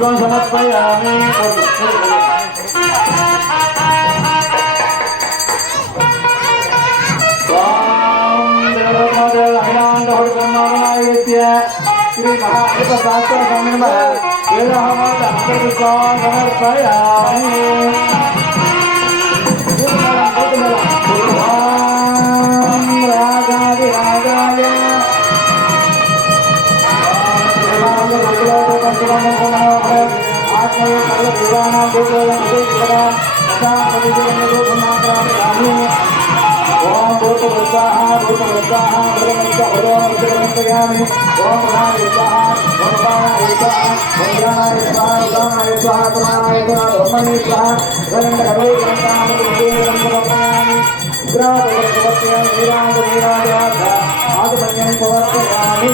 పుష్పం సమర్పయామి శ్రీ మహాధిప శాస్త్ర సమన్వ వేదహమాత అంతర్పుష్పం సమర్పయామి ఓం భూత వృత్తాహ భూత వృత్తాహ భూతమంత భగవాన్ ఓం రాయ స్వాహ ఓం ప్రాణాయ స్వాహ ఓం ప్రాణాయ స్వాహ ఉదానాయ స్వాహ సమానాయ స్వాహ బ్రహ్మణి స్వాహ వరండ కవై గ్రంథాన్ని సమర్పయామి ఉగ్రాద సమర్పయామి వీరాంగ వీరాజాత ఆదిమన్యం సమర్పయామి சாமி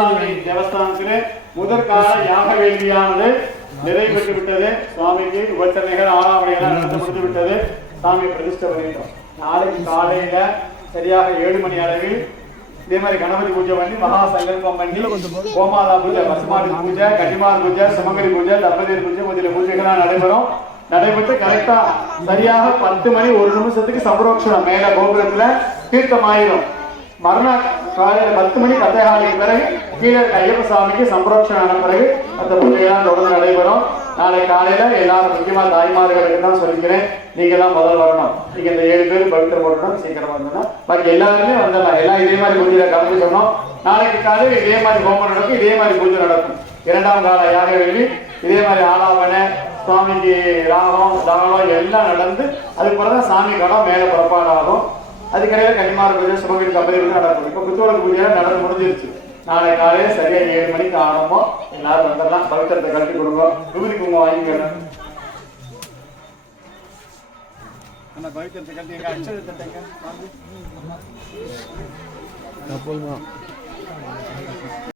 ஐயப்பசாமி தேவஸ்தானத்திலே முதற்கால யாக வேள்வியானது நிறைவேற்றி விட்டது. சுவாமிக்கு உபச்சனைகள் ஆறாவடையெல்லாம் நடந்து முடிந்து விட்டது. சாமி பிரதிஷ்டை பண்ணிட்டோம். நாளைக்கு காலையில சரியாக ஏழு மணி அளவில் இதே மாதிரி கணபதி பூஜை பண்ணி மகா சங்கல்பம் பண்ணி கோமாதா பூஜை பசுமாடி பூஜை கன்னிமார் பூஜை சுமங்கலி பூஜை தம்பதியர் பூஜை முதலிய பூஜைகள்லாம் நடைபெறும். நடைபெற்று கரெக்டா சரியாக பத்து மணி ஒரு நிமிஷத்துக்கு சம்பரோக்ஷணம் மேல கோபுரத்துல தீர்த்தமாயிரும். மறுநாள் காலையில் பத்து மணி கத்தையாளுக்கு பிறகு கீழே ஐயப்ப சாமிக்கு சம்பரோட்சணம் ஆன பிறகு அந்த பூஜையெல்லாம் தொடர்ந்து நடைபெறும். நாளை காலையில எல்லாரும் முக்கியமா தாய்மார்களுக்கு தான் சொல்லிக்கிறேன். நீங்க எல்லாம் முதல் வரணும். நீங்க இந்த ஏழு பேர் பவித்திர போடணும் சீக்கிரம் வந்துடணும் பாக்கி எல்லாருமே வந்துடலாம். எல்லாம் இதே மாதிரி பூஜையில கலந்து சொன்னோம். நாளைக்கு காலையில் இதே மாதிரி ஹோமம் நடக்கும். இதே மாதிரி பூஜை நடக்கும். இரண்டாம் கால யாக வேலி இதே மாதிரி ஆலாபனை சுவாமிக்கு ராகம் தானம் எல்லாம் நடந்து அதுக்கு பிறகு தான் சாமி கடம் மேலே புறப்பாடாகும். அதுக்கடையில கன்னிமார் பூஜை கம்பெனி பூஜை நடக்கும். இப்போ குத்துவளக்கு பூஜை நடந்து முடிஞ்சிருச்சு. நாளை காலையில சரியா ஏழு மணிக்கு ஆரம்பம் எல்லாரும் வந்துடலாம். பவித்திரத்தை கட்டி கொடுங்க. விபூதி குங்குமம் வாங்கிக்கணும் அந்த